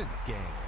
in the game.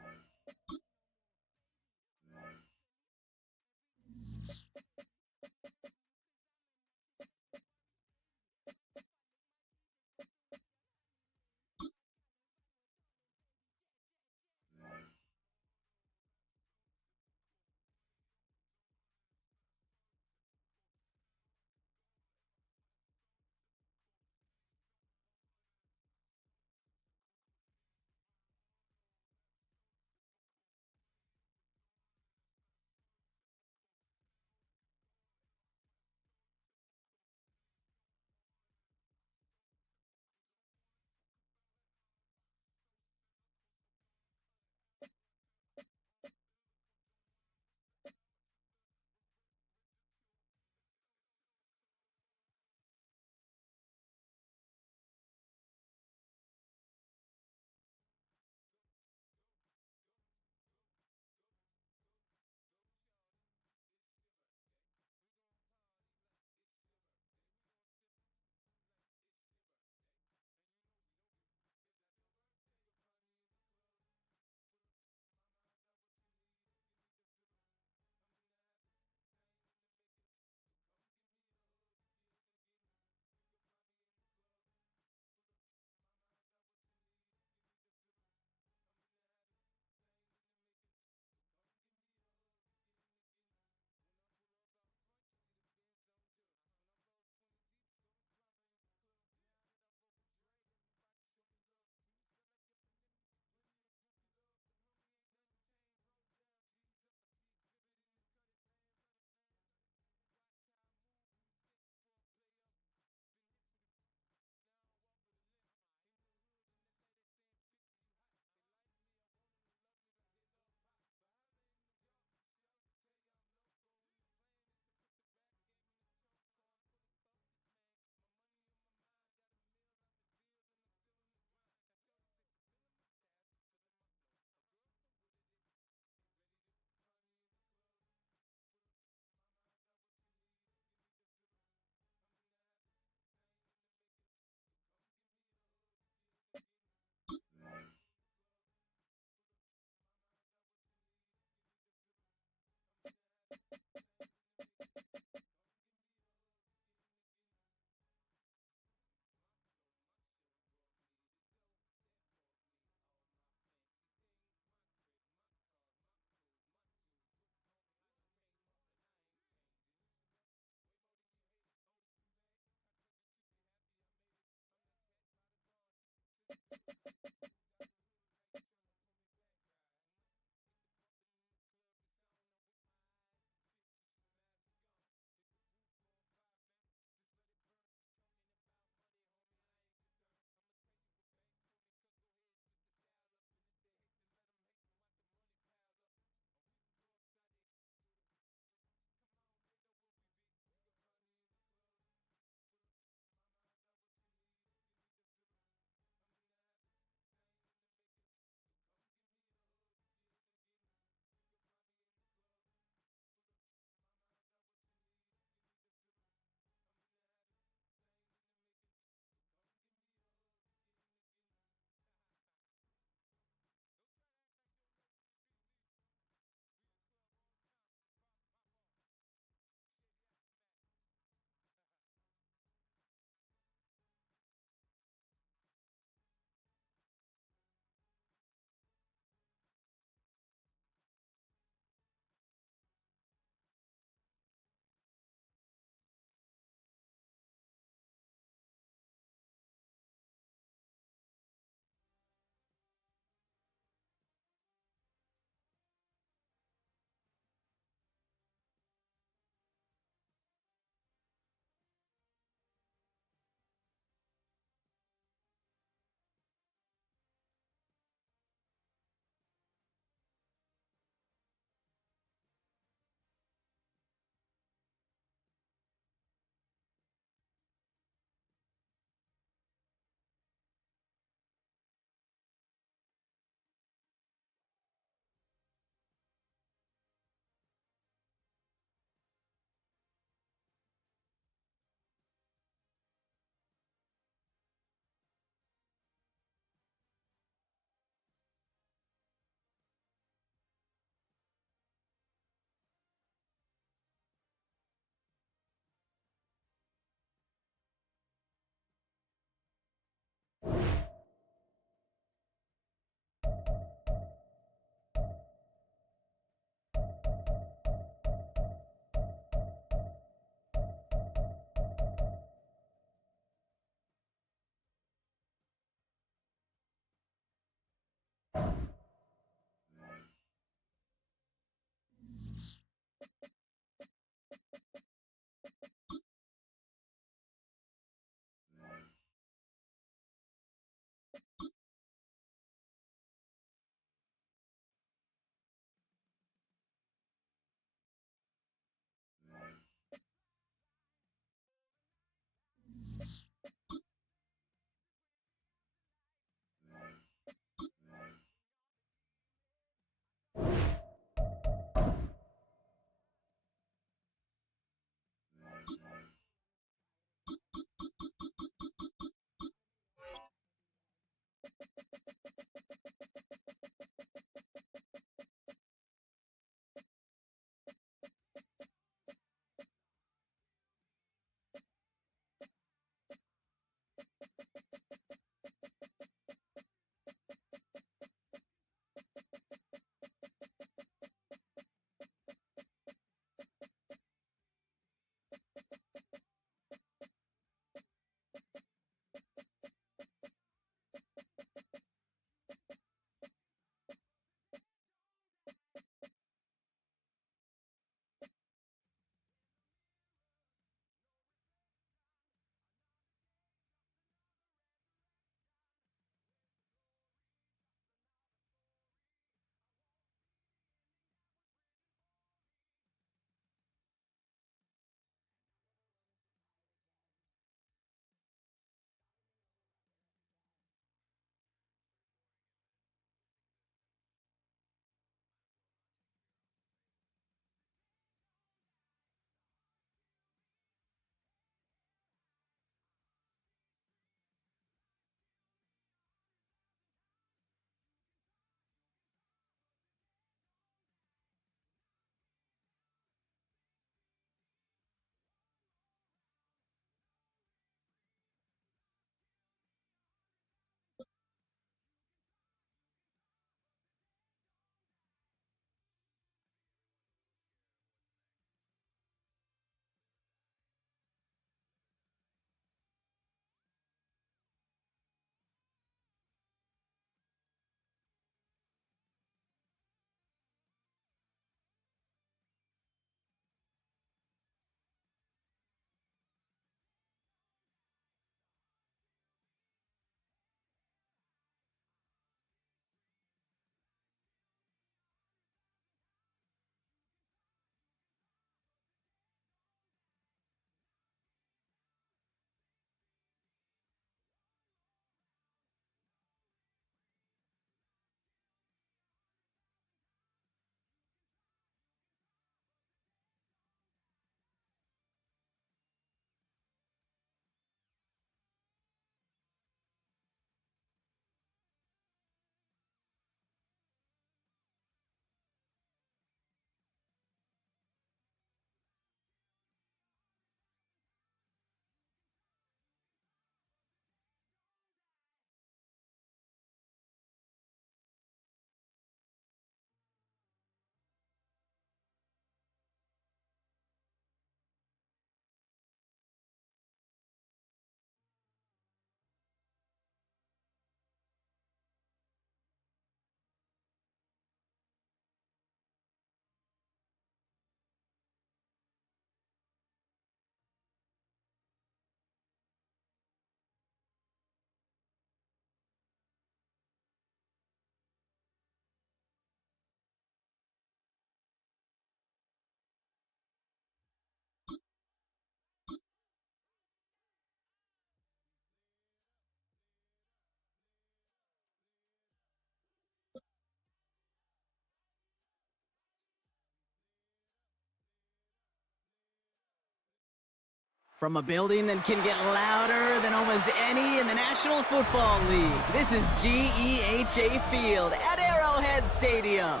From a building that can get louder than almost any in the National Football League, this is GEHA Field at Arrowhead Stadium.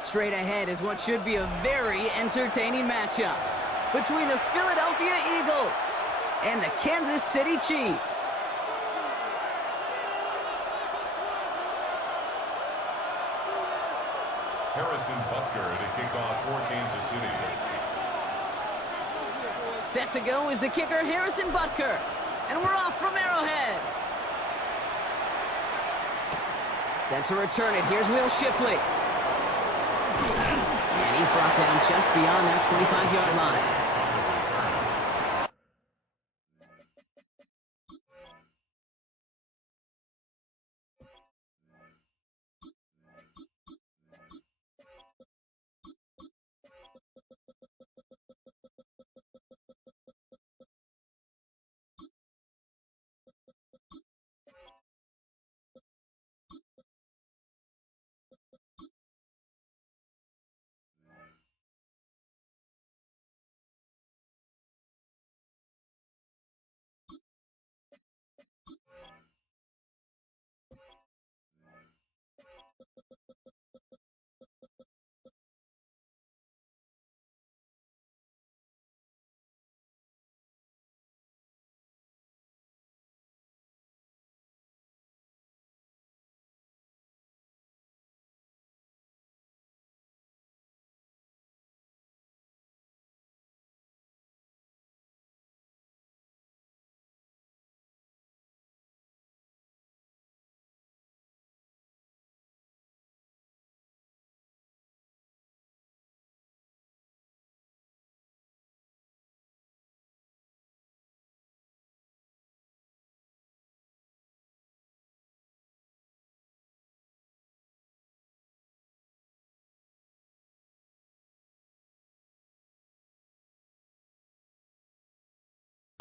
Straight ahead is what should be a very entertaining matchup between the Philadelphia Eagles and the Kansas City Chiefs. Harrison Butker to kick off for Kansas City. Set to go is the kicker, Harrison Butker. And we're off from Arrowhead. Set to return it. Here's Will Shipley. And he's brought down just beyond that 25-yard line.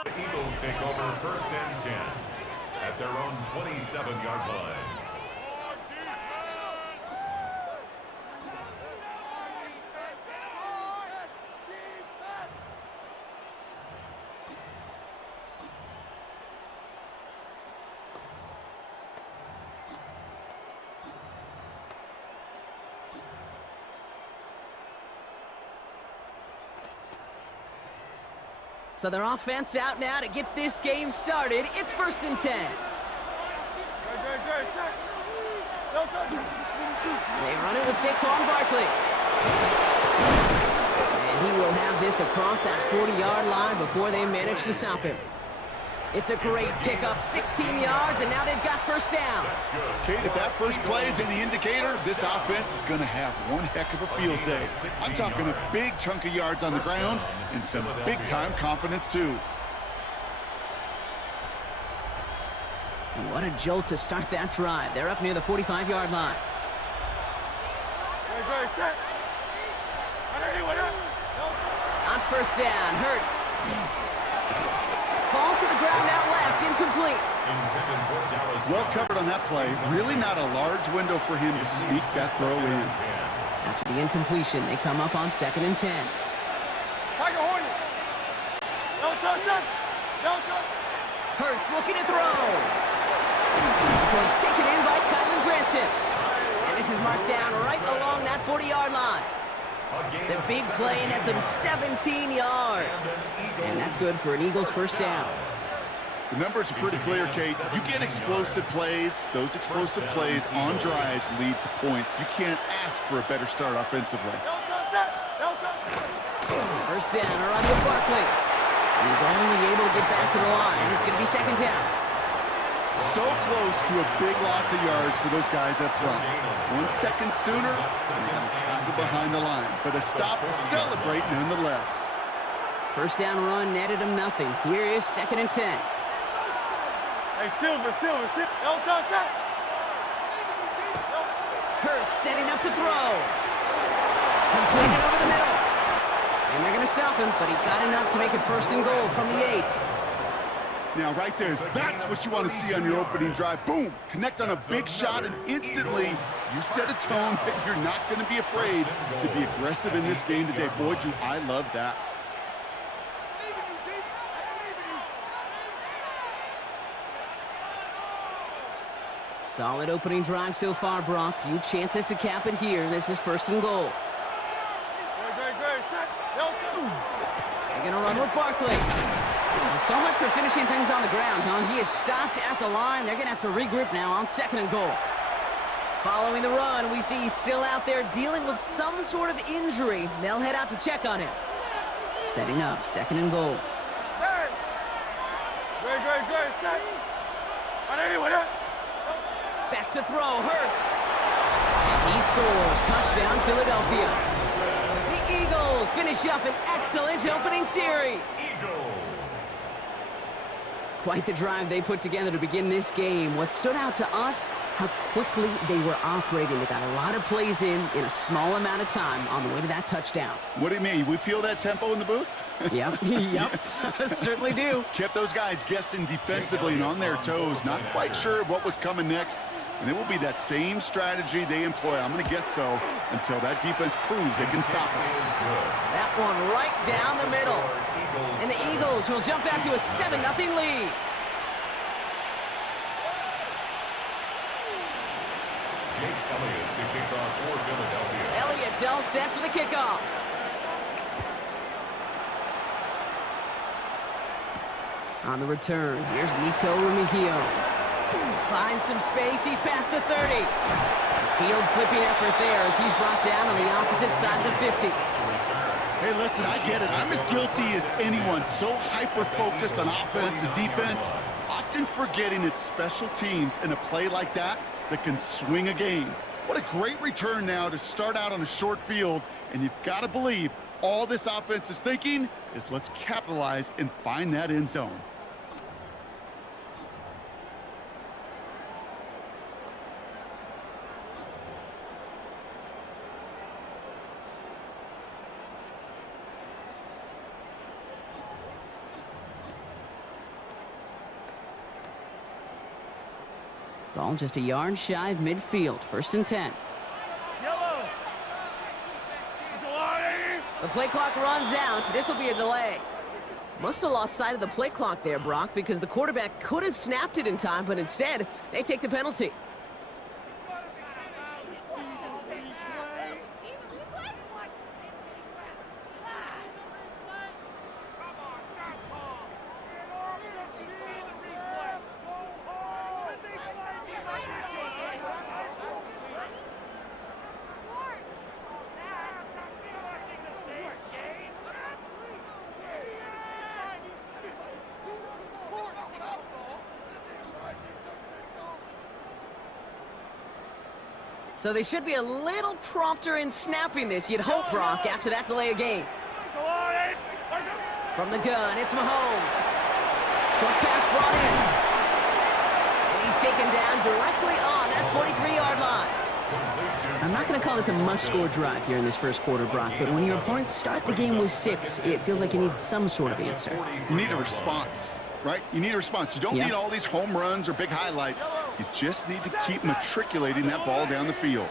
The Eagles take over first and 10 at their own 27-yard line. So their offense out now to get this game started. It's first and 10. They run it with Saquon Barkley. And he will have this across that 40-yard line before they manage to stop him. It's a great pickup, 16 yards, and now they've got first down. Kate, if that first play is any indicator, this offense is going to have one heck of a field day. I'm talking a big chunk of yards on the ground and some big-time confidence, too. And what a jolt to start that drive. They're up near the 45-yard line. On first down, Hurts. Falls to the ground out left, incomplete. Well covered on that play. Really not a large window for him to sneak that throw in. After the incompletion, they come up on second and 10. Hurts looking to throw. This one's taken in by Kylan Granson. And this is marked down right along that 40-yard line. The big play nets him 17 yards. And that's good for an Eagles first down. The numbers are pretty clear, Kate. You get explosive plays. Those explosive plays on drives lead to points. You can't ask for a better start offensively. First down, a run with Barkley. He's only able to get back to the line. It's going to be second down. So close to a big loss of yards for those guys up front. 1 second sooner, they're going to tackle behind the line. But a stop to celebrate nonetheless. First down run netted him nothing. Here is second and 10. Hey, Silver. Hurts setting up to throw. Completed over the middle. And they're going to stop him, but he got enough to make it first and goal from the 8. Now, right there, that's what you want to see on your opening drive. Boom! Connect on a big shot, and instantly you set a tone that you're not going to be afraid to be aggressive in this game today. Boy, do I love that. Solid opening drive so far, Brock. Few chances to cap it here. This is first and goal. They're going to run with Barkley. So much for finishing things on the ground, huh? He is stopped at the line. They're going to have to regroup now on second and goal. Following the run, we see he's still out there dealing with some sort of injury. They'll head out to check on him. Setting up, second and goal. Back to throw, Hurts. And he scores. Touchdown, Philadelphia. The Eagles finish up an excellent opening series. Quite the drive they put together to begin this game. What stood out to us, how quickly they were operating. They got a lot of plays in a small amount of time on the way to that touchdown. What do you mean? We feel that tempo in the booth? Yep, certainly do. Kept those guys guessing defensively and on their toes, not quite sure what was coming next. And it will be that same strategy they employ, I'm going to guess so, until that defense proves they can stop them. That one right down the middle. And the Eagles will jump out to a 7-0 lead. Jake Elliott to kick off for Philadelphia. Elliott's all set for the kickoff. On the return, here's Nico Remigio. Finds some space, he's past the 30. Field flipping effort there as he's brought down on the opposite side of the 50. Hey, listen, I get it. I'm as guilty as anyone. So hyper-focused on offense and defense, often forgetting it's special teams in a play like that can swing a game. What a great return now to start out on a short field, and you've got to believe all this offense is thinking is let's capitalize and find that end zone. Ball just a yard shy of midfield. First and 10. Yellow. The play clock runs out. This will be a delay. Must have lost sight of the play clock there, Brock, because the quarterback could have snapped it in time, but instead, they take the penalty. So they should be a little prompter in snapping this, you'd hope, Brock, after that delay of game. From the gun, it's Mahomes. Short pass brought in. And he's taken down directly on that 43-yard line. I'm not going to call this a must-score drive here in this first quarter, Brock, but when your opponents start the game with 6, it feels like you need some sort of answer. You need a response, right? You need a response. You don't need all these home runs or big highlights. You just need to keep matriculating that ball down the field.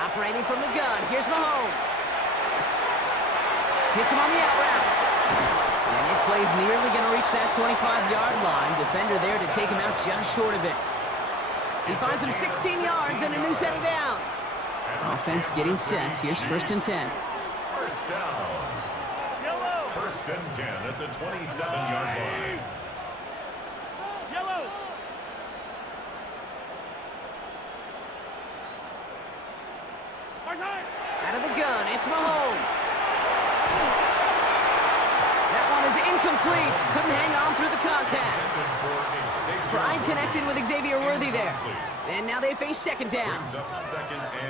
Operating from the gun, here's Mahomes. Hits him on the out route. And this play's nearly going to reach that 25-yard line. Defender there to take him out just short of it. He finds him 16 yards and a new set of downs. Offense getting set. Here's first and 10. First down. First and 10 at the 27-yard line. Yellow. Out of the gun, it's Mahomes. That one is incomplete. Couldn't hang on through the contact. Pride connected with Xavier Worthy there. And now they face second down.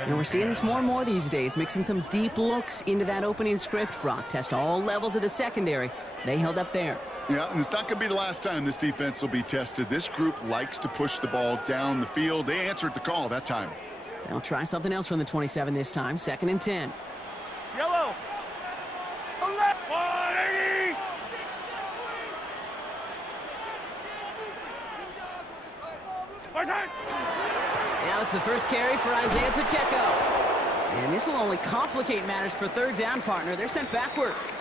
And we're seeing this more and more these days, mixing some deep looks into that opening script, Brock. Test all levels of the secondary. They held up there. Yeah, and it's not going to be the last time this defense will be tested. This group likes to push the ball down the field. They answered the call that time. They'll try something else from the 27 this time. Second and 10. Yellow. Now it's the first carry for Isaiah Pacheco. And this will only complicate matters for third down, partner. They're sent backwards.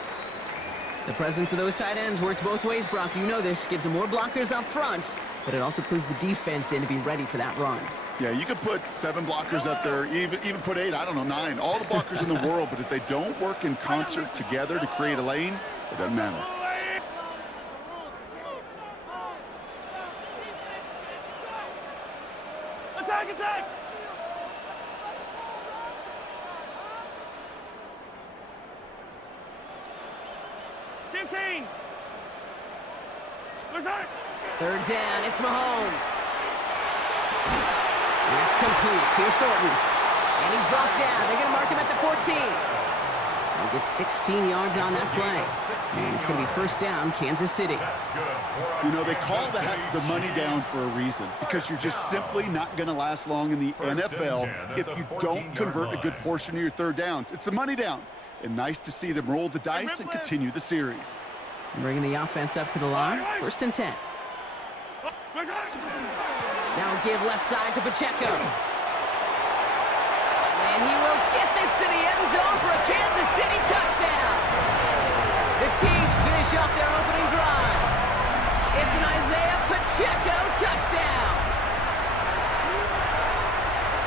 The presence of those tight ends works both ways, Brock. You know this. Gives them more blockers up front, but it also clues the defense in to be ready for that run. Yeah, you could put 7 blockers up there, even put 8, I don't know, 9. All the blockers in the world, but if they don't work in concert together to create a lane, it doesn't matter. Attack, attack! Third down, it's Mahomes. That's complete. Here's Thornton. And he's brought down. They're going to mark him at the 14. He gets 16 yards on that play. And it's going to be first down, Kansas City. You know, they call the money down for a reason, because you're just simply not going to last long in the NFL if you don't convert a good portion of your third downs. It's the money down. And nice to see them roll the dice and continue the series. Bringing the offense up to the line. First and 10. Now give left side to Pacheco. And he will get this to the end zone for a Kansas City touchdown. The Chiefs finish off their opening drive. It's an Isaiah Pacheco touchdown.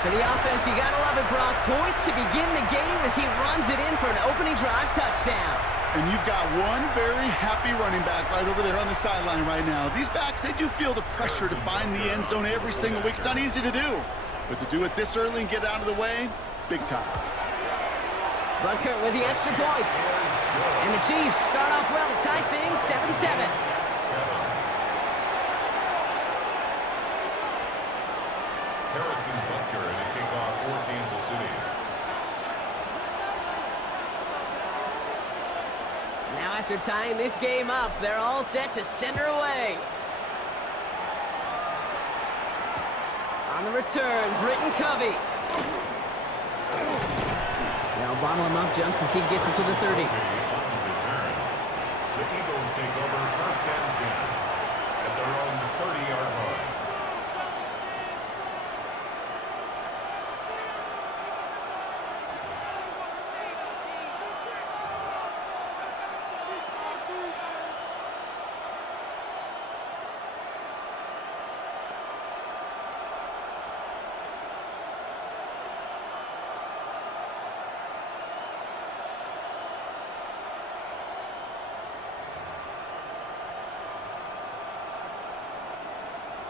For the offense, you gotta love it, Brock. Points to begin the game as he runs it in for an opening drive touchdown. And you've got one very happy running back right over there on the sideline right now. These backs, they do feel the pressure to find the end zone every single week. It's not easy to do. But to do it this early and get out of the way, big time. Butker with the extra point. And the Chiefs start off well to tie things 7-7. Harrison Butker in a kickoff for Kansas City. Now after tying this game up, they're all set to send her away. On the return, Britton Covey. They'll bottle him up just as he gets it to the 30. On the return, the Eagles take over first and 10 at their own 30-yard line.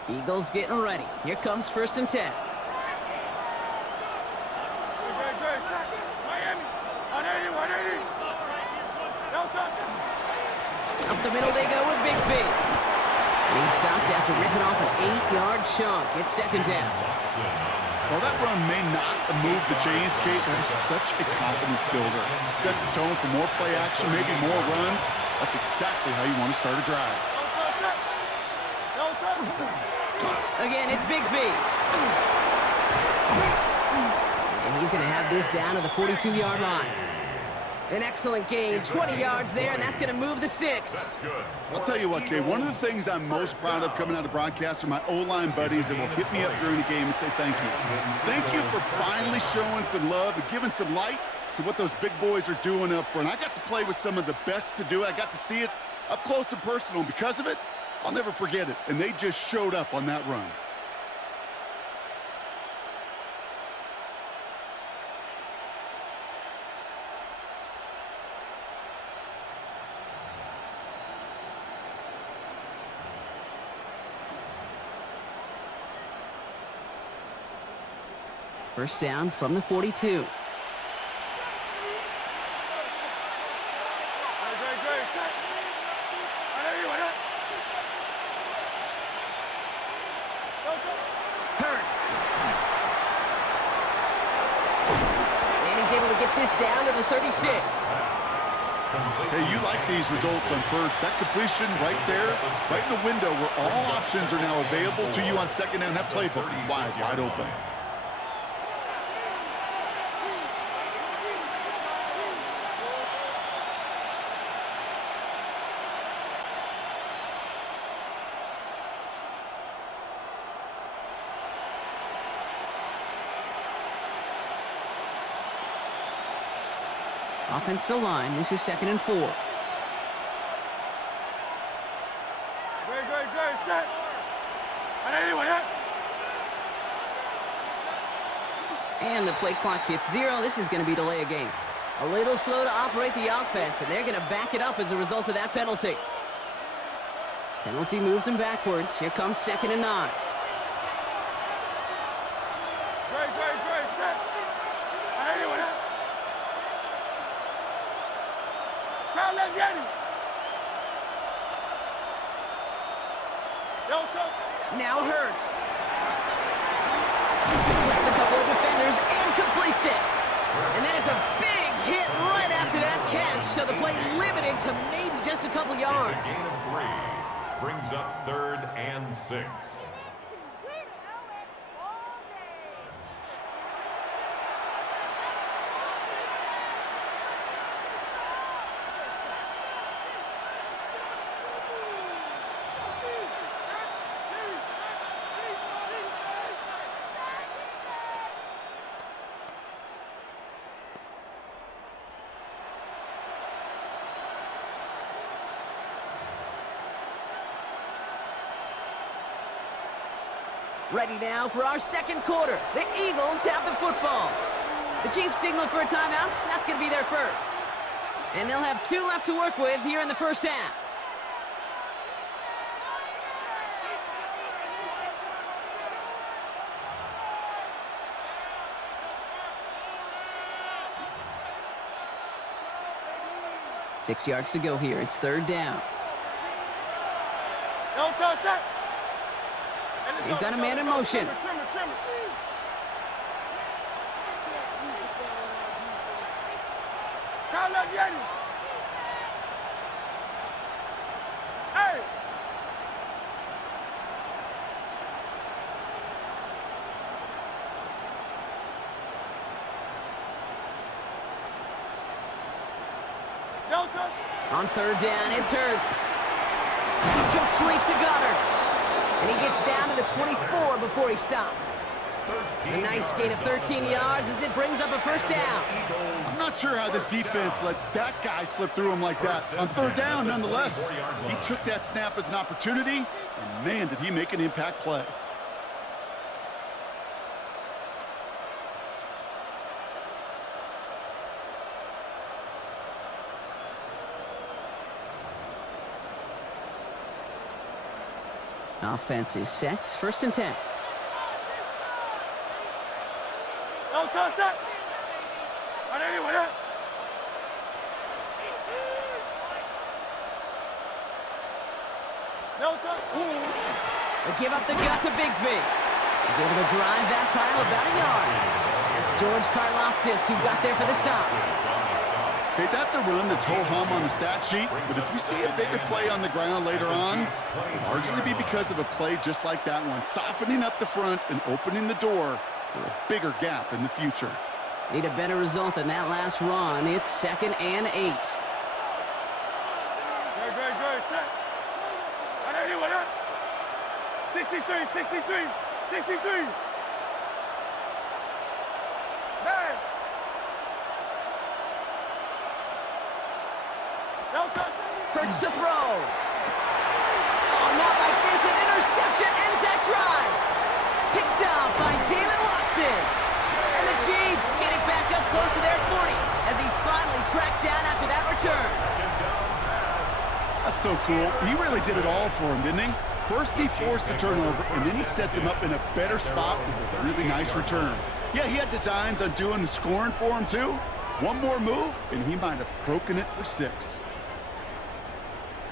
Eagles getting ready. Here comes first and 10. Up the middle they go with Bigsby. And he's stopped after ripping off an 8-yard chunk. It's second down. Well, that run may not move the chains, Kate. That is such a confidence builder. Sets the tone for more play action, maybe more runs. That's exactly how you want to start a drive. Again, it's Bigsby. And he's going to have this down to the 42-yard line. An excellent gain, 20 yards there, and that's going to move the sticks. I'll tell you what, Kay, one of the things I'm most proud of coming out of broadcast are my O-line buddies that will hit me up during the game and say thank you. Thank you for finally showing some love and giving some light to what those big boys are doing up front. I got to play with some of the best to do it. I got to see it up close and personal. And because of it, I'll never forget it. And they just showed up on that run. First down from the 42. Hurts. And he's able to get this down to the 36. Hey, you like these results on first. That completion right there, right in the window where all options are now available to you on second down. That playbook wide open. Offensive line, this is 2nd and 4. And the play clock hits 0. This is going to be delay a game. A little slow to operate the offense, and they're going to back it up as a result of that penalty. Penalty moves them backwards. Here comes 2nd and 9. Now Hurts. Splits a couple of defenders and completes it. And that is a big hit right after that catch, so the play limited to maybe just a couple yards. It's a gain of 3. Brings up 3rd and 6. Ready now for our 2nd quarter. The Eagles have the football. The Chiefs signal for a timeout. That's going to be their first. And they'll have 2 left to work with here in the first half. Six yards to go here. It's 3rd down. Don't touch that. They've got a man in motion. Hey! On 3rd down, it's Hurts. He's complete to Goddard. And he gets down to the 24 before he stopped. A nice gain of 13 yards as it brings up a first down. I'm not sure how this defense let that guy slip through him like that. On 3rd down, nonetheless, he took that snap as an opportunity, and man, did he make an impact play. Offense is set. 1st and 10. Don't touch that. They give up the gut to Bigsby. He's able to drive that pile about a yard. That's George Karlaftis who got there for the stop. Okay, that's a run that's ho-hum on the stat sheet, but if you see a bigger play on the ground later on, it'll largely be because of a play just like that one, softening up the front and opening the door for a bigger gap in the future. Need a better result than that last run. It's 2nd and 8. Good, set. 63. Man. Hurts to throw. Oh, not like this. An interception ends that drive. Picked up by Jalen Watson. And the Chiefs get it back up close to their 40 as he's finally tracked down after that return. That's so cool. He really did it all for him, didn't he? First he forced the turnover, and then he set them up in a better spot with a really nice return. Yeah, he had designs on doing the scoring for him, too. One more move, and he might have broken it for 6.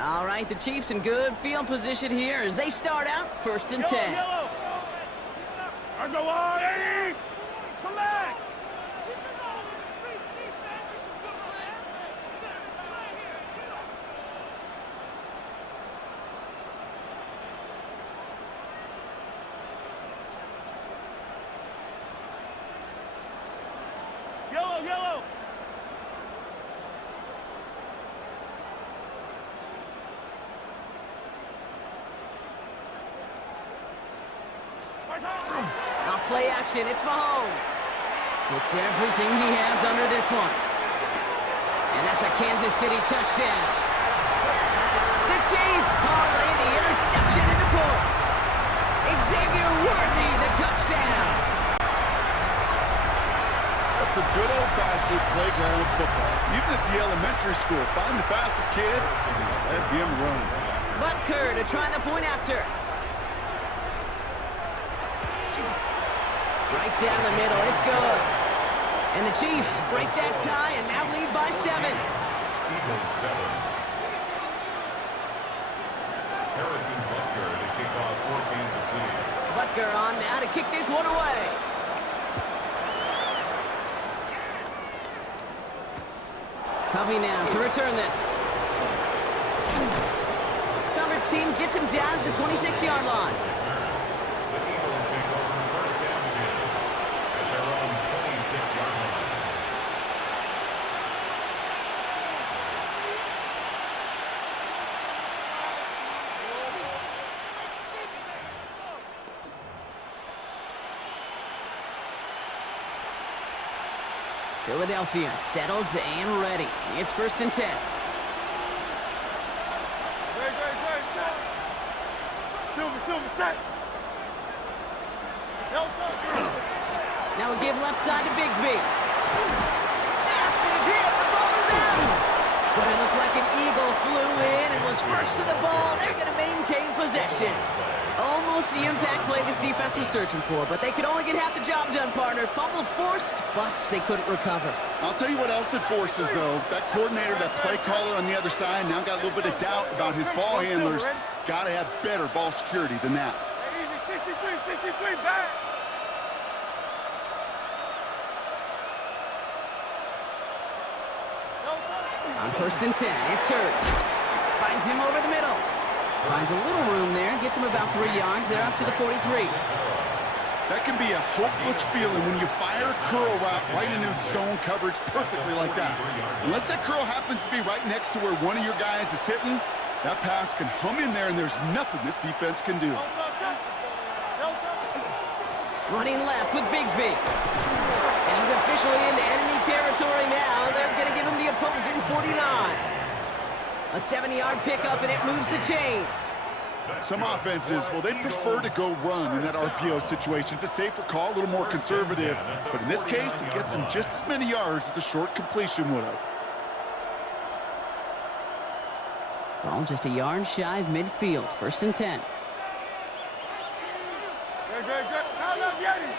All right, the Chiefs in good field position here as they start out 1st and 10. Yellow. Go on, Eddie. Come back. Yellow. Off play action, it's Mahomes. Puts everything he has under this one. And that's a Kansas City touchdown. The Chiefs parlay the interception into points. Xavier Worthy, the touchdown. some good old-fashioned playground football. Even at the elementary school, find the fastest kid, let him run. Butker to try the point after. Right down the middle, it's good. And the Chiefs break that tie and now lead by 7. Eagles 7. Harrison Butker to kick off for Kansas City. Butker on now to kick this one away. Covey now to return this. Coverage team gets him down at the 26-yard line. The Eagles take over first down 10 at their own 26-yard line. Philadelphia settled and ready. It's 1st and 10. Silver, set. Now we give left side to Bigsby. Massive hit. The ball is out. But it looked like an eagle flew in and was first to the ball. They're going to maintain possession. Almost the impact play this defense was searching for, but they could only get half the job done, partner. Fumble forced, but they couldn't recover. I'll tell you what else it forces, though. That coordinator, that play caller on the other side, now got a little bit of doubt about his ball handlers. Got to have better ball security than that. Easy, 63, back. On 1st and 10, it's Hurts. Finds him over the middle. Finds a little room there, gets him about 3 yards. They're up to the 43. That can be a hopeless feeling when you fire a curl route right into zone coverage perfectly like that. Unless that curl happens to be right next to where one of your guys is sitting, that pass can hum in there and there's nothing this defense can do. Running left with Bigsby. And he's officially into enemy territory now. They're going to give him the opposing 49. A 70-yard pickup, and it moves the chains. Some offenses, well, they prefer to go run in that RPO situation. It's a safer call, a little more conservative. But in this case, it gets them just as many yards as a short completion would have. Ball just a yard shy of midfield. 1st and 10. Good. Now left, Yeti.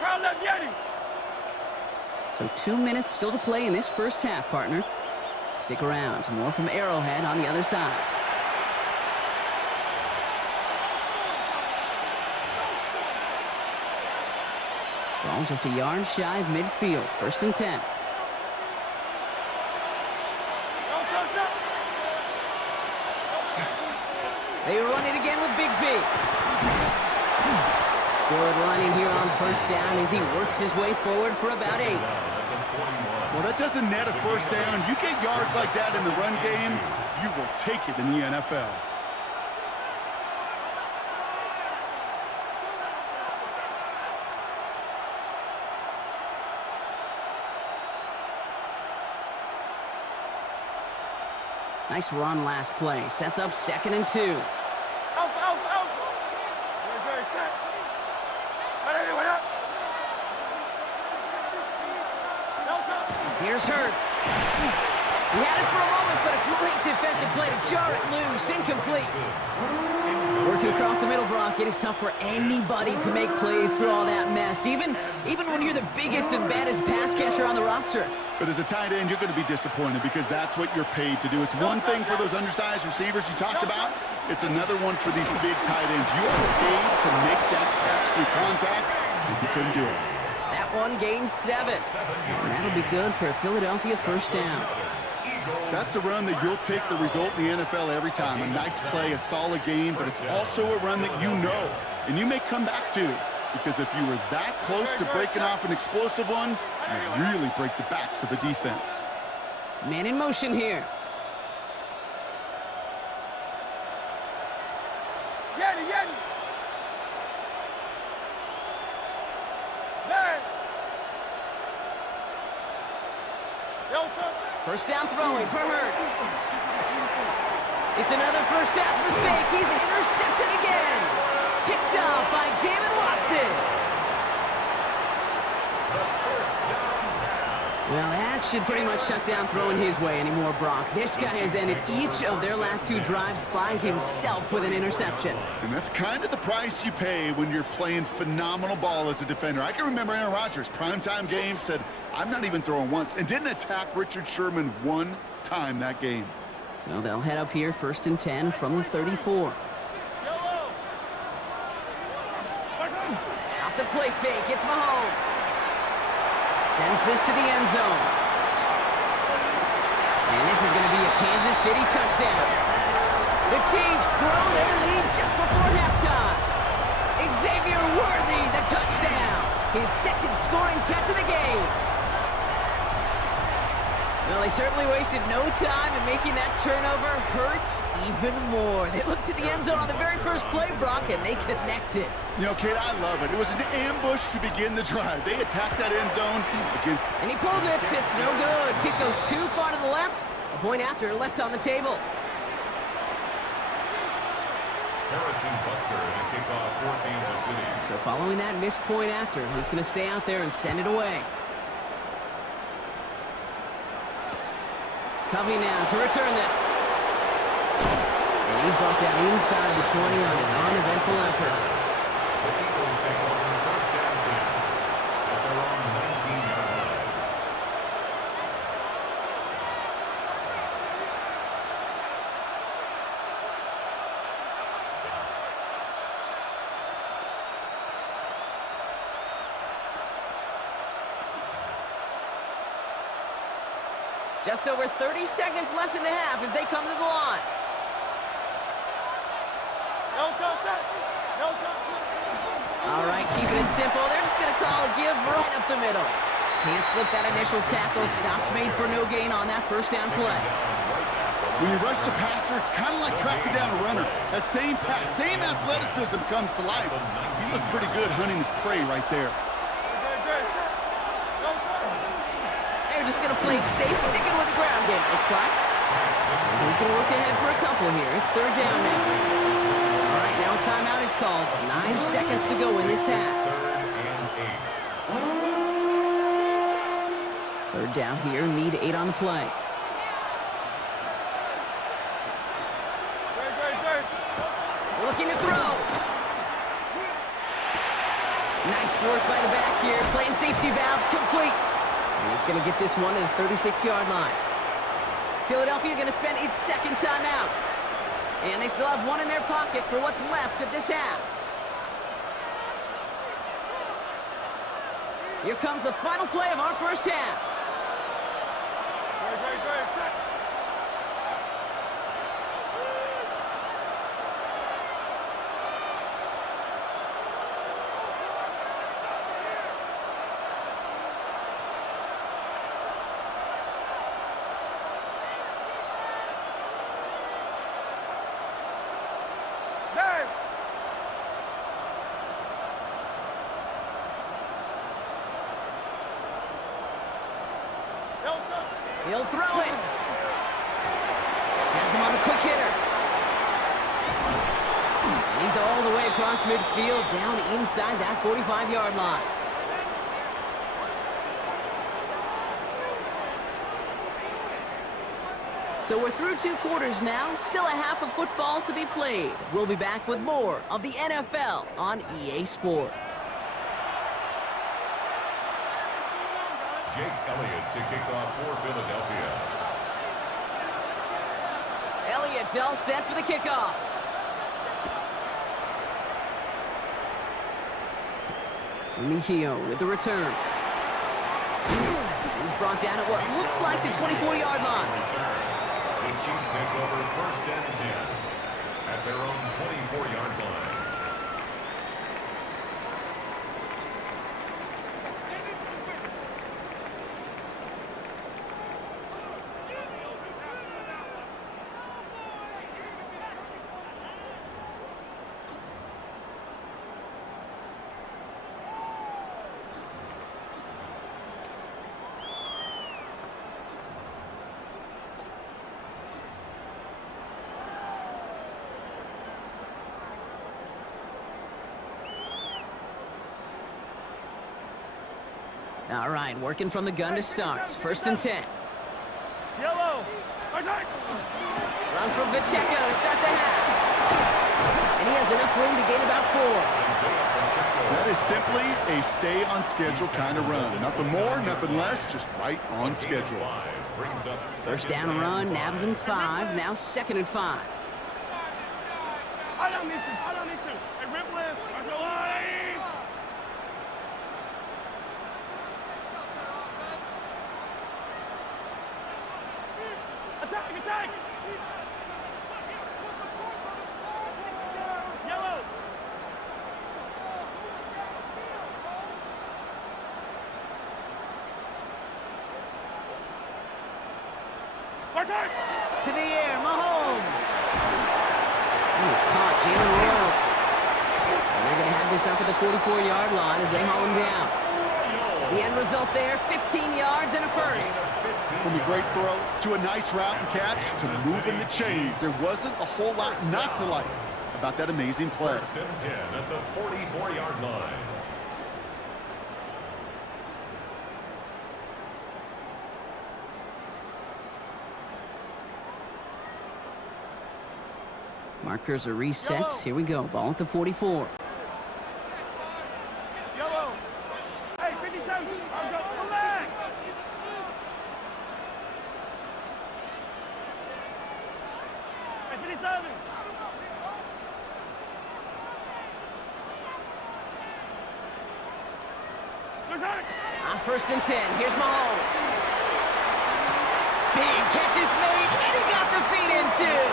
Crowd left, Yeti. So 2 minutes still to play in this first half, partner. Stick around. More from Arrowhead on the other side. Ball just a yard shy of midfield. 1st and 10. They run it again with Bigsby. Good running here on 1st down as he works his way forward for about 8. Well, that doesn't net a 1st down. You get yards like that in the run game, you will take it in the NFL. Nice run last play. Sets up 2nd and 2. Out. Good, set. Here's Hurts. He had it for a moment, but a great defensive play to jar it loose. Incomplete. Working across the middle, Brock, it is tough for anybody to make plays through all that mess, even when you're the biggest and baddest pass catcher on the roster. But as a tight end, you're going to be disappointed because that's what you're paid to do. It's one thing for those undersized receivers you talked about. It's another one for these big tight ends. You are paid to make that catch through contact, and you couldn't do it. That one gains 7. And that'll be good for a Philadelphia 1st down. That's a run that you'll take the result in the NFL every time. A nice play, a solid game, but it's also a run that you know, and you may come back to. Because if you were that close to breaking off an explosive one, you really break the backs of a defense. Man in motion here. Yeti. Man. 1st down throwing for Hurts. It's another 1st half mistake. He's intercepted again. picked up by Jalen Watson. The first down pass. Well, that should pretty much shut down throwing his way anymore, Brock. This guy has ended each of their last 2 drives by himself with an interception. And that's kind of the price you pay when you're playing phenomenal ball as a defender. I can remember Aaron Rodgers, primetime game, said, I'm not even throwing once, and didn't attack Richard Sherman one time that game. So they'll head up here, 1st and 10 from the 34. Off the play fake, it's Mahomes. Sends this to the end zone. And this is going to be a Kansas City touchdown. The Chiefs grow their lead just before halftime. Xavier Worthy, the touchdown. His 2nd scoring catch of the game. Well, they certainly wasted no time in making that turnover hurt even more. They looked to the end zone on the very first play, Brock, and they connected. You know, Kate, I love it. It was an ambush to begin the drive. They attacked that end zone against... And he pulls it. It's no good. Kick goes too far to the left. A point after left on the table. Harrison Butker to kick off for Kansas City. So following that missed point after, he's going to stay out there and send it away. Covey now to return this. And he's brought down inside of the 20 on an uneventful effort. The Eagles take over 1st and 10 at their own 19-yard line. Just over 30 seconds left in the half as they come to the line. No touch. No touch. All right, keeping it simple. They're just going to call a give right up the middle. Can't slip that initial tackle. Stops made for no gain on that 1st down play. When you rush the passer, it's kind of like tracking down a runner. That same pass, same athleticism comes to life. He looked pretty good hunting his prey right there. They're just going to play it safe, sticking with the ground game, it looks like. And he's going to work ahead for a couple here. It's 3rd down now. All right, now a timeout is called. 9 seconds to go in this half. 3rd down here, need 8 on the play. Looking to throw. Nice work by the back here. Playing safety valve complete. And he's going to get this one to the 36-yard line. Philadelphia going to spend its 2nd timeout. And they still have 1 in their pocket for what's left of this half. Here comes the final play of our 1st half. He'll throw it. Has him on a quick hitter. And he's all the way across midfield, down inside that 45-yard line. So we're through 2 quarters now, still a half of football to be played. We'll be back with more of the NFL on EA Sports. Jake Elliott to kick off for Philadelphia. Elliott's all set for the kickoff. Mejio with the return. He's brought down at what looks like the 24-yard line. The Chiefs take over 1st and 10 at their own 24-yard line. All right, working from the gun to start. First and 10. Yellow. Attack. Run from Pacheco to start the half. And he has enough room to gain about 4. That is simply a stay on schedule kind of run. Nothing more, nothing less, just right on schedule. First down run, nabs him 5. Now second and 5. I don't need to. Hey, rip left. That's a line. Attack. Yellow. Attack. To the air, Mahomes. He was caught, Jalen Royals. And they're going to have this up at the 44-yard line as they haul him down. The end result there, 15 yards and a first. From a great throw to a nice route and catch to moving the chains, there wasn't a whole lot not to like about that amazing play. First and 10 at the 44-yard line. Markers are reset. Here we go. Ball at the 44. Yellow. Hey, 57. Come back. Hey, 57. Attack. On first and 10, here's Mahomes. Big catch is made, and he got the feet in too.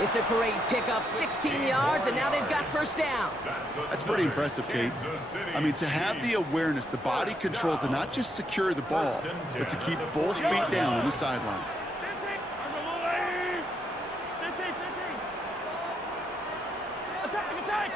It's a great pickup, 16 yards, and now they've got first down. That's pretty impressive, Kate. I mean, to have the awareness, the body control to not just secure the ball, but to keep both feet down on the sideline. 15. Attack. 15.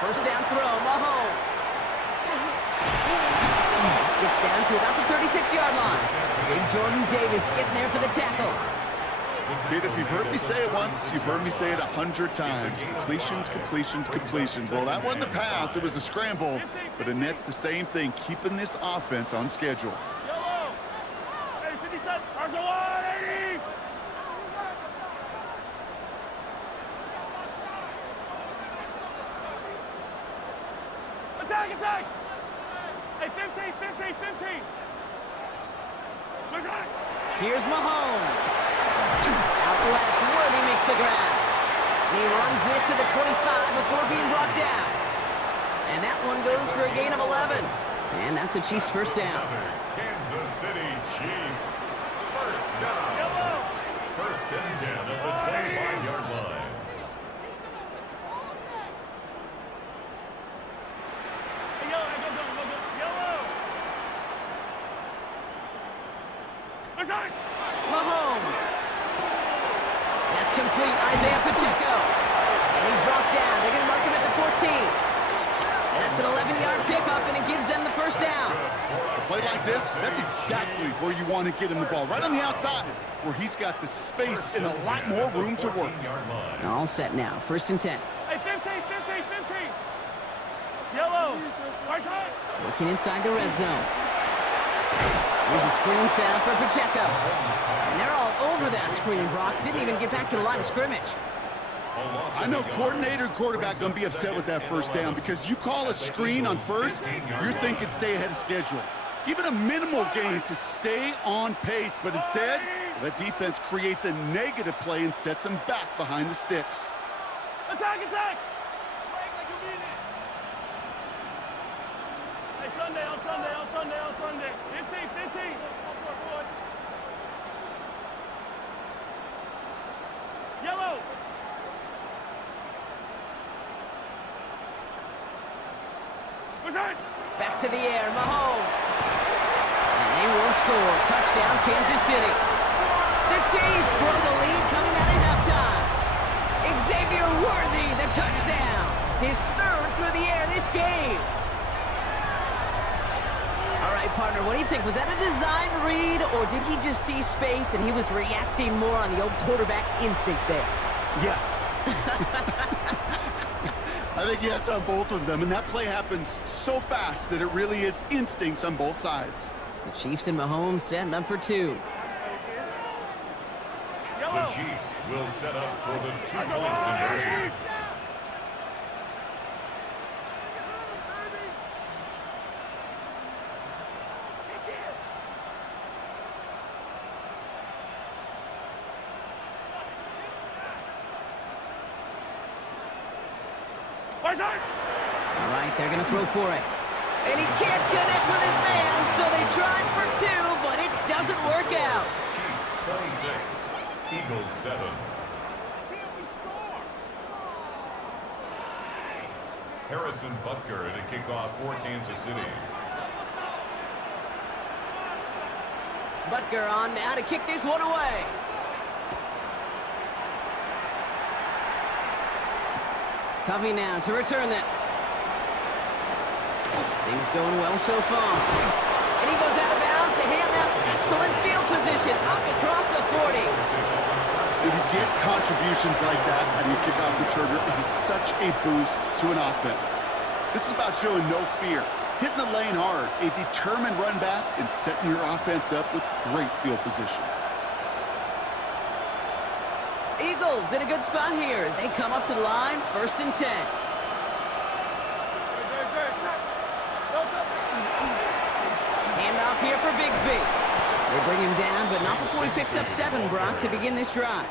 First down throw, Mahomes. This gets down to about the 36-yard line. Big Jordan Davis getting there for the tackle. Kate, if you've heard me say it once, you've heard me say it 100 times. Completions. Well, that wasn't a pass, it was a scramble. But Annette's the same thing, keeping this offense on schedule. Yellow. Hey, 57. Arsenal. Attack. Hey, 15. Attack. Here's Mahomes. Out left, Worthy makes the grab. And he runs this to the 25 before being brought down. And that one goes for a gain of 11. And that's a Chiefs first down. Kansas City Chiefs. First down. Yellow. First and 10 at the 25-yard line. Hey, yellow. Go. Yellow. Attack. Mahomes. That's complete. Isaiah Pacheco. And he's brought down. They're going to mark him at the 14. That's an 11-yard pickup, and it gives them the first down. A play like this, that's exactly where you want to get him the ball. Right on the outside, where he's got the space and a lot more room to work. All set now. First and 10. Hey, 15. Yellow. Right side. Working inside the red zone. Here's a screen sound for Pacheco. And they're all over that screen, Brock. Didn't even get back to the line of scrimmage. I know coordinator and quarterback going to be upset with that first down because you call a screen on first, you're thinking stay ahead of schedule. Even a minimal gain to stay on pace, but instead, that defense creates a negative play and sets them back behind the sticks. Attack. Hey, Sunday. 15. Yellow. Back to the air, Mahomes. And they will score. Touchdown, Kansas City. The Chiefs grow the lead coming out of halftime. Xavier Worthy, the touchdown. His third through the air this game. All right, partner, what do you think? Was that a design read, or did he just see space and he was reacting more on the old quarterback instinct there? Yes. I think yes on both of them, and that play happens so fast that it really is instincts on both sides. The Chiefs and Mahomes setting up for two. The Chiefs will set up for the two-point conversion. All right, they're going to throw for it. And he can't connect with his man, so they tried for two, but it doesn't work out. Chiefs 26, Eagles 7. Harrison Butker to kick off for Kansas City. Butker on now to kick this one away. Covey now to return this. Things going well so far. And he goes out of bounds to hand them excellent field position up across the 40. When you get contributions like that on your kickoff returner, it is such a boost to an offense. This is about showing no fear, hitting the lane hard, a determined run back, and setting your offense up with great field position. Eagles in a good spot here as they come up to the line, 1st and 10. Handoff here for Bigsby. They bring him down, but not before he picks up 7, Brock, to begin this drive.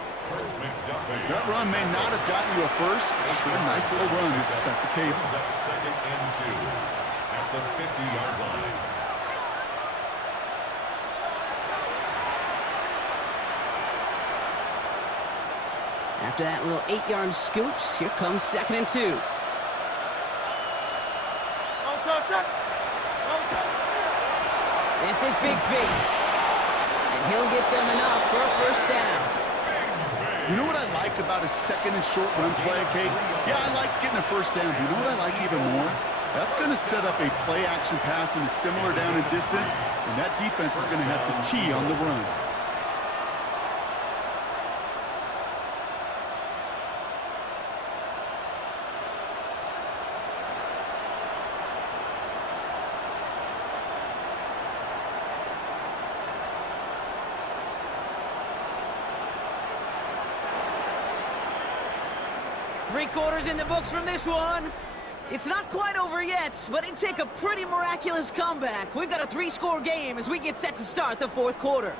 That run may not have gotten you a first, but sure a nice little run to set the table. Second and 2 at the 50-yard line. After that little 8-yard scooch, here comes 2nd and 2. This is Bigsby. And he'll get them enough for a first down. You know what I like about a 2nd and short run play, Kate? Yeah, I like getting a first down. But you know what I like even more? That's going to set up a play-action pass in a similar down and distance, and that defense is going to have to key on the run. Three-quarters in the books from this one. It's not quite over yet, but it'd take a pretty miraculous comeback. We've got a 3-score game as we get set to start the 4th quarter.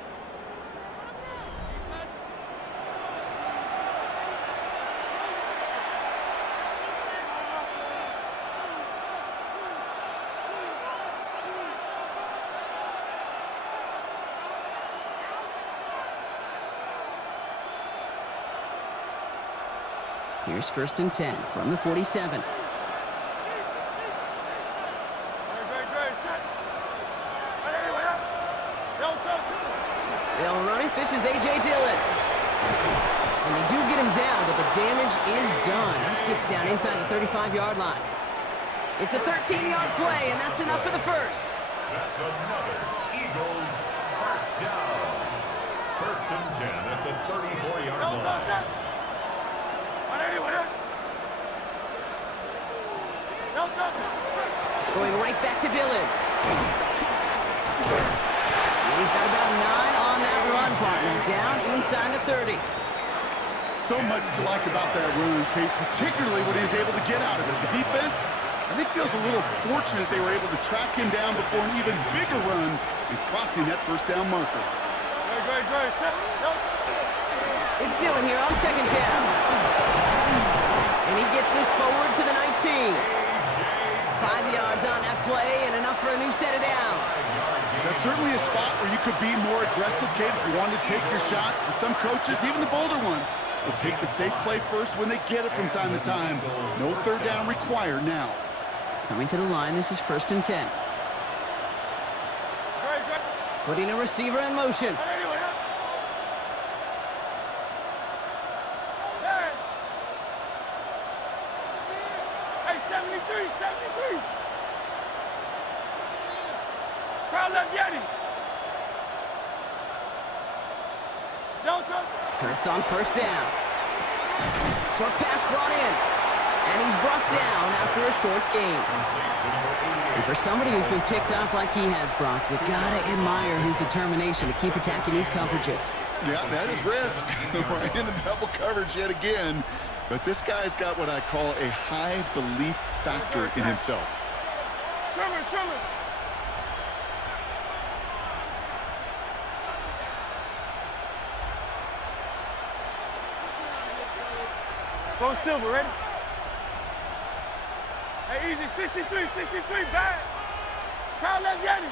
Here's 1st and 10 from the 47. They'll run it. This is A.J. Dillon. And they do get him down, but the damage is done. This gets down inside the 35-yard line. It's a 13-yard play, and that's enough for the first. That's another Eagles first down. 1st and 10 at the 34-yard line. Going right back to Dillon. He's got about 9 on that run, partner. Down inside the 30. So much to like about that run, Kate, particularly when he was able to get out of it. The defense, I think, feels a little fortunate they were able to track him down before an even bigger run and crossing that first down marker. It's Dillon here on 2nd down. And he gets this forward to the 19. 5 yards on that play and enough for a new set of downs. That's certainly a spot where you could be more aggressive, Kate, if you wanted to take your shots. But some coaches, even the bolder ones, will take the safe play first when they get it from time to time. No 3rd down required now. Coming to the line, this is 1st and 10. Putting a receiver in motion. 1 Hurts on first down. Short pass brought in. And he's brought down after a short gain. And for somebody who's been kicked off like he has, Brock, you gotta admire his determination to keep attacking these coverages. Yeah, that is risk. Right into double coverage yet again. But this guy's got what I call a high belief factor in himself. Trevor. Go Silver, ready? Hey, easy, 63, back. Crowd left Yeti.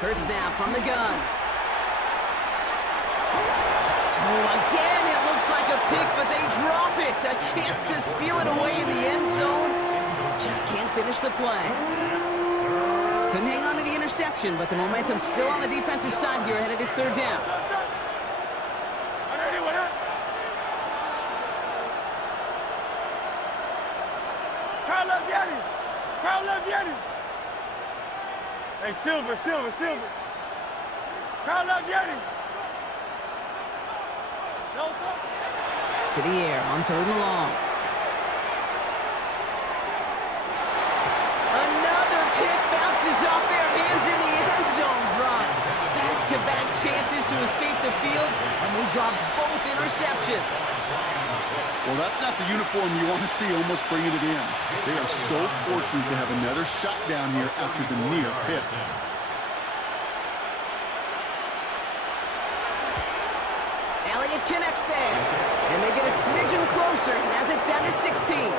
Hurts now from the gun. Oh, again, it looks like a pick, but they drop it. A chance to steal it away in the end zone. They just can't finish the play. Couldn't hang on to the interception, but the momentum's still on the defensive side here ahead of this third down. Crowd left Yeti. Hey, Silver. Crowd left Yeti. To the air on third and long. Another kick bounces off their hands in the end zone, Brock. Back-to-back chances to escape the field, and they dropped both interceptions. Well, that's not the uniform you want to see almost bringing it in. They are so fortunate to have another shot down here after the near pick. Elliott connects there, and they get a smidgen closer as it's down to 16.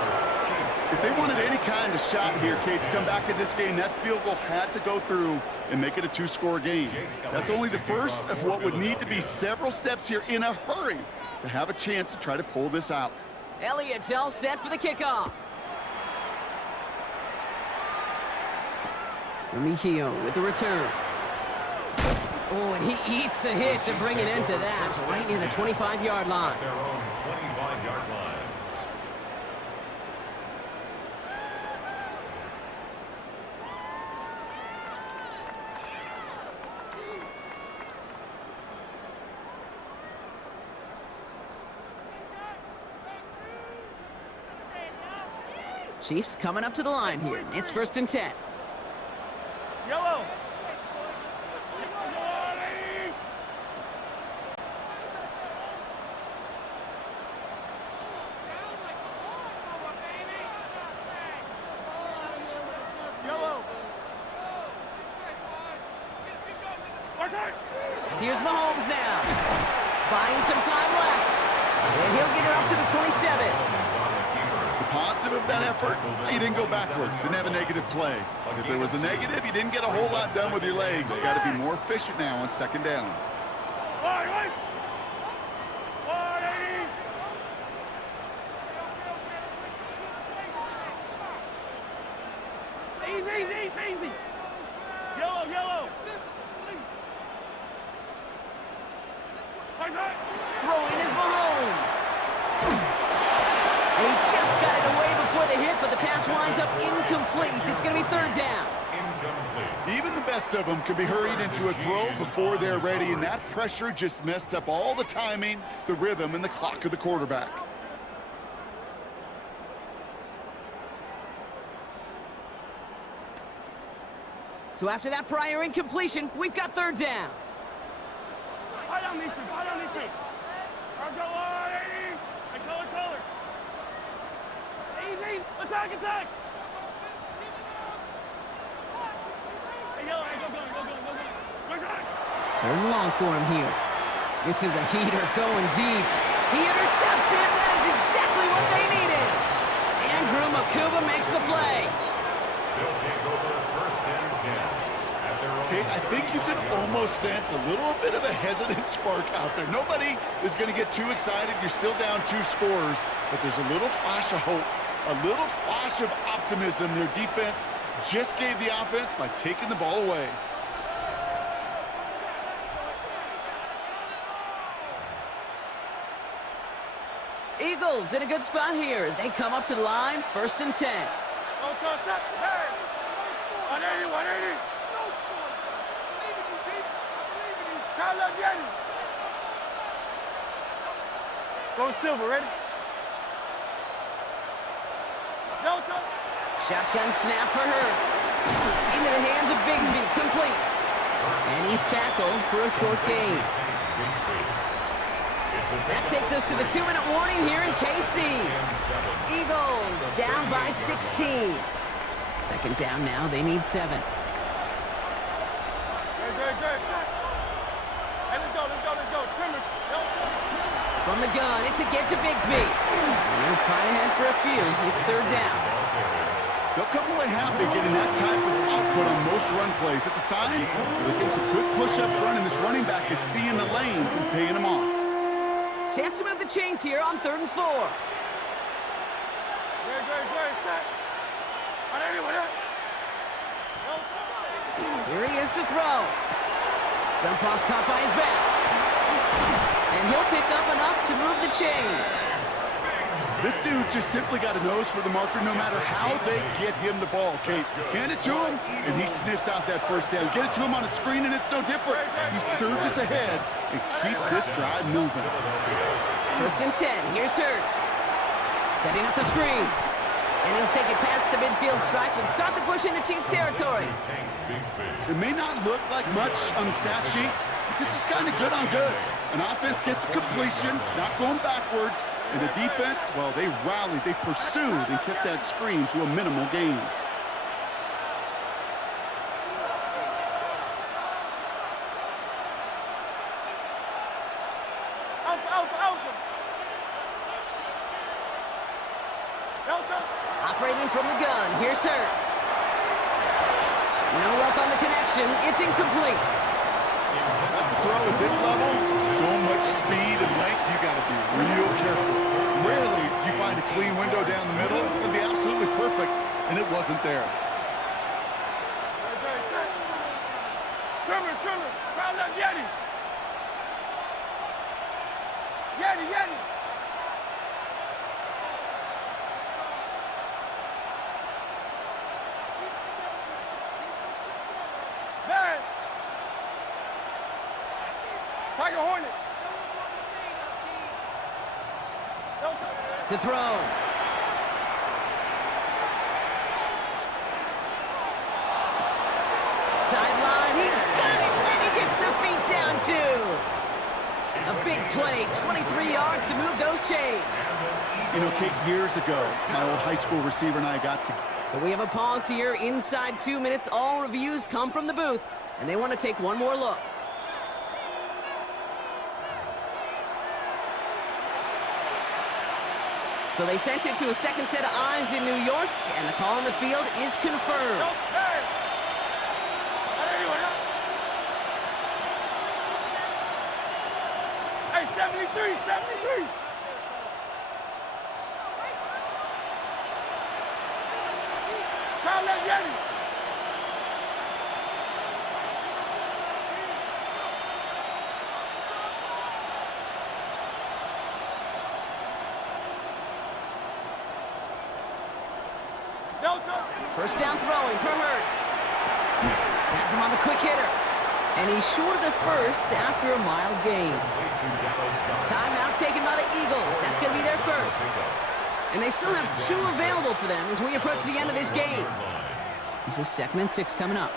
If they wanted any kind of shot here, Kate, to come back in this game, that field goal had to go through and make it a two-score game. That's only the first of what would need to be several steps here in a hurry to have a chance to try to pull this out. Elliott's all set for the kickoff. Remigio with the return. Oh, and he eats a hit to bring it into that, right near the 25-yard line. Their own 25-yard line. Chiefs coming up to the line here. It's 1st and 10. Yellow. Here's Mahomes now. Buying some time left. And he'll get her up to the 27. The positive of that effort, he didn't go backwards, didn't have a negative play. If there was a negative, you didn't get a whole lot done with your legs. Got to be more efficient now on second down. Easy. Yellow. Throwing is Mahomes. And he just got it away before the hit, but the pass winds up incomplete. It's going to be 3rd down. Even the best of them can be hurried into a throw before they're ready, and that pressure just messed up all the timing, the rhythm, and the clock of the quarterback. So after that prior incompletion, we've got 3rd down. High down these two. Let's go, Eddie. Hey, color. Easy. Attack. Hey, yellow, go. 3rd and long for him here. This is a heater going deep. He intercepts it. That is exactly what they needed. Andrew Makuba makes the play. They'll take over 1st and 10. Kate, I think you can almost sense a little bit of a hesitant spark out there. Nobody is going to get too excited. You're still down 2 scores, but there's a little flash of hope, a little flash of optimism. Their defense just gave the offense by taking the ball away. Eagles in a good spot here as they come up to the line. 1st and 10. 180. Crowd up, Yanni. Go Silver, ready? Delta. Shotgun snap for Hurts. Into the hands of Bigsby, complete. And he's tackled for a short gain. That takes us to the 2-minute warning here in KC. Eagles down by 16. Second down now, they need 7. Good. Hey, let's go. Trimmer. From the gun, it's a get to Bigsby. And they'll fight ahead for a few. It's third down. They'll come away happy getting that type of output on most run plays. It's a sign they're getting some good push up front, and this running back is seeing the lanes and paying them off. Chance to move the chains here on 3rd and 4. Good. Set. Here he is to throw. Dump off caught by his back. And he'll pick up enough to move the chains. This dude just simply got a nose for the marker no matter how they get him the ball, Kate. Hand it to him, and he sniffs out that first down. Get it to him on a screen, and it's no different. He surges ahead and keeps this drive moving. 1st and 10. Here's Hurts. Setting up the screen. And he'll take it past the midfield stripe and start the push into Chiefs territory. It may not look like much on the stat sheet, but this is kind of good on good. An offense gets a completion, not going backwards, and the defense, well, they rallied, they pursued, and kept that screen to a minimal gain. Operating from the gun, here's Hurts. No luck on the connection, it's incomplete. That's a throw at this level. So much speed and length, you got to be real careful. Rarely do you find a clean window down the middle. It would be absolutely perfect, and it wasn't there. Trimmer. Crowd up, Yanni. Yanni. Man. Tiger Hornet. To throw. Sideline, he's got it, and he gets the feet down too. A big play, 23 yards to move those chains. You know, Kate, years ago, my old high school receiver and I got to... So we have a pause here inside 2 minutes. All reviews come from the booth, and they want to take one more look. So they sent it to a second set of eyes in New York, and the call on the field is confirmed. Hey, 73. Crowd left Yanni. Delta. First down throwing for Hurts. Has him on the quick hitter. And he's short of the first after a mild gain. Timeout taken by the Eagles. That's going to be their first. And they still have 2 available for them as we approach the end of this game. This is 2nd and 6 coming up.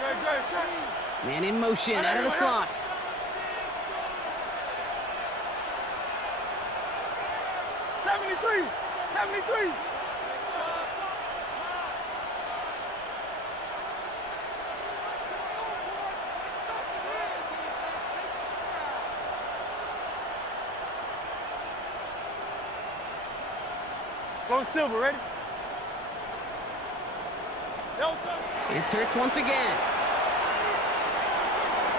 Good. Man in motion out of the slot. '73. Go Silver, ready? Delta. It's Hurts once again.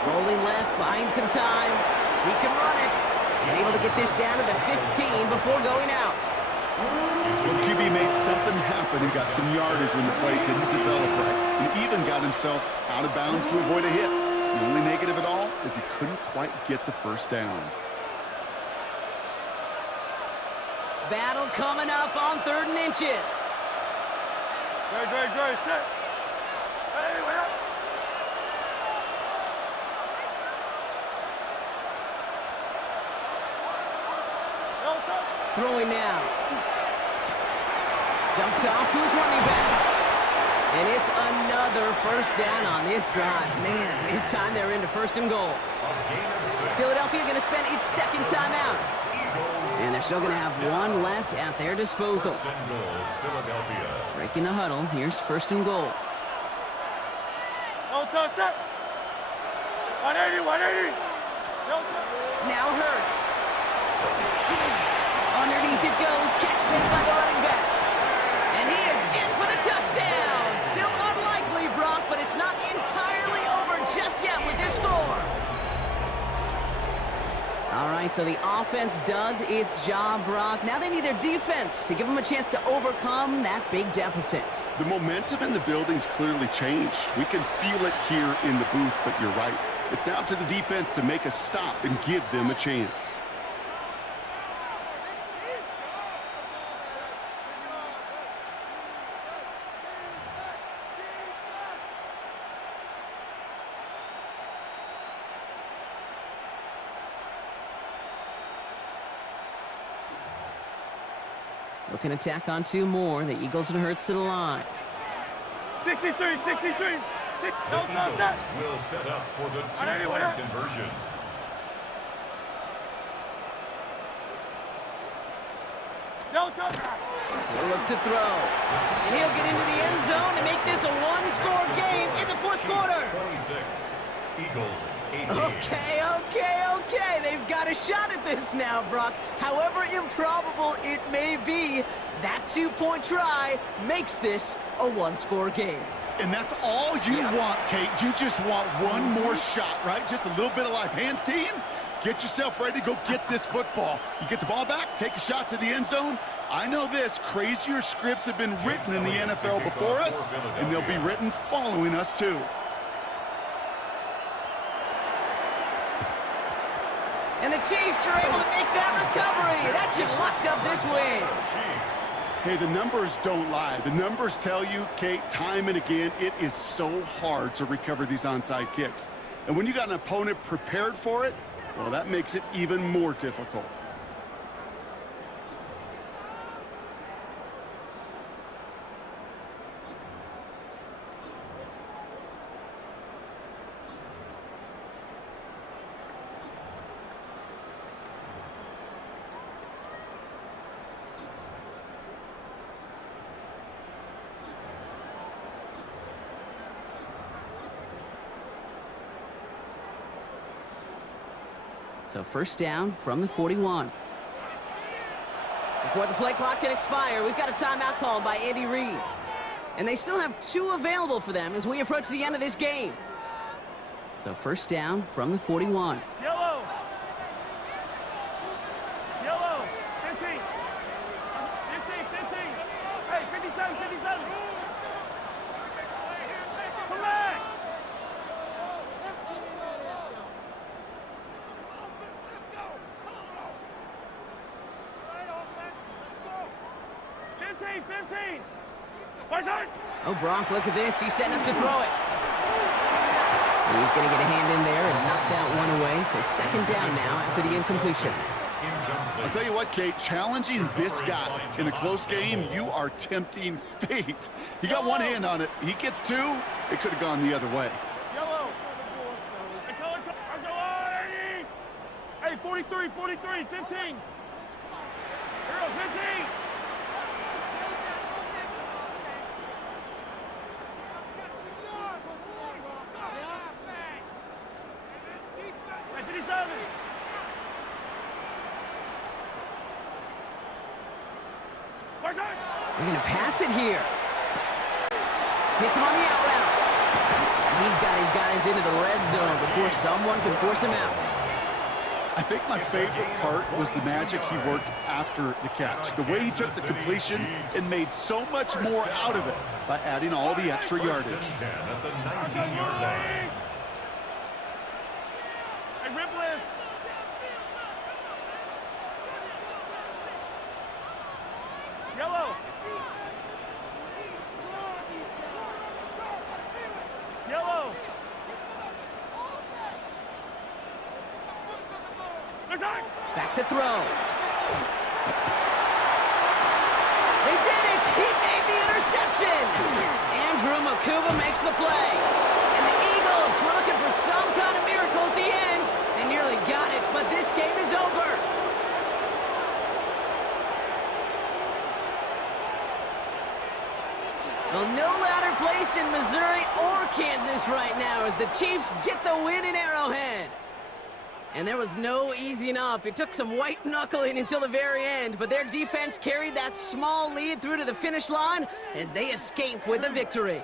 Rolling left, buying some time. He can run it. And able to get this down to the 15 before going out. Well, the QB made something happen. He got some yardage when the play didn't develop right, and even got himself out of bounds to avoid a hit. The only negative at all is he couldn't quite get the first down. Battle coming up on 3rd and inches. Good. Set. Hey, wait up. Throwing now. Dumped off to his running back. And it's another first down on this drive. Man, this time they're into first and goal. Philadelphia going to spend its second timeout. And they're still going to have one left at their disposal. Breaking the huddle. Here's first and goal. No touch it. 180, 180. No touch. Now Hurts. Underneath it goes. Catch made by the running back. And he is in for the touchdown. Still unlikely, Brock, but it's not entirely over just yet with this score. All right, so the offense does its job, Brock. Now they need their defense to give them a chance to overcome that big deficit. The momentum in the building's clearly changed. We can feel it here in the booth, but you're right. It's now up to the defense to make a stop and give them a chance. Looking to tack on two more. The Eagles and Hurts to the line. 63, 63. The Eagles will set up for the two-point conversion. No touch. He'll look to throw. And he'll get into the end zone to make this a one-score game in the fourth quarter. 26. Eagles 18. Okay. They've got a shot at this now, Brock. However improbable it may be, that two-point try makes this a one-score game. And that's all you want, Kate. You just want one more shot, right? Just a little bit of life. Hands, team, get yourself ready to go get this football. You get the ball back, take a shot to the end zone. I know this, crazier scripts have been written in the NFL before us, and they'll be written following us, too. And the Chiefs are able to make that recovery. That should lock up this win. Hey, the numbers don't lie. The numbers tell you, Kate, time and again, it is so hard to recover these onside kicks. And when you got an opponent prepared for it, well, that makes it even more difficult. So first down from the 41. Before the play clock can expire, we've got a timeout called by Andy Reid. And they still have two available for them as we approach the end of this game. So first down from the 41. Yellow. Yellow. 15. 15. Hey, 57, 57. Come back. 15. Oh, Brock, look at this. He's setting up to throw it. He's going to get a hand in there and knock that one away. So second down now after the incompletion. I'll tell you what, Kate, challenging this guy in a close game, you are tempting fate. He got one hand on it. He gets two. It could have gone the other way. Yellow. Hey, 43, 15. Here goes 15. We're going to pass it here. Hits him on the out route. He's got his guys into the red zone before someone can force him out. I think my favorite part was the magic he worked after the catch. The way he took the completion and made so much more out of it by adding all the extra yardage. First and 10 at the 19-yard line. Hey, Ripley. Yellow. Yellow. Back to throw. They did it! He made the interception! Andrew Makuba makes the play. And the Eagles were looking for some kind of miracle at the end. They nearly got it, but this game is over. Well, no louder place in Missouri or Kansas right now as the Chiefs get the win in Arrowhead. And there was no easing up. It took some white knuckling until the very end, but their defense carried that small lead through to the finish line as they escape with a victory.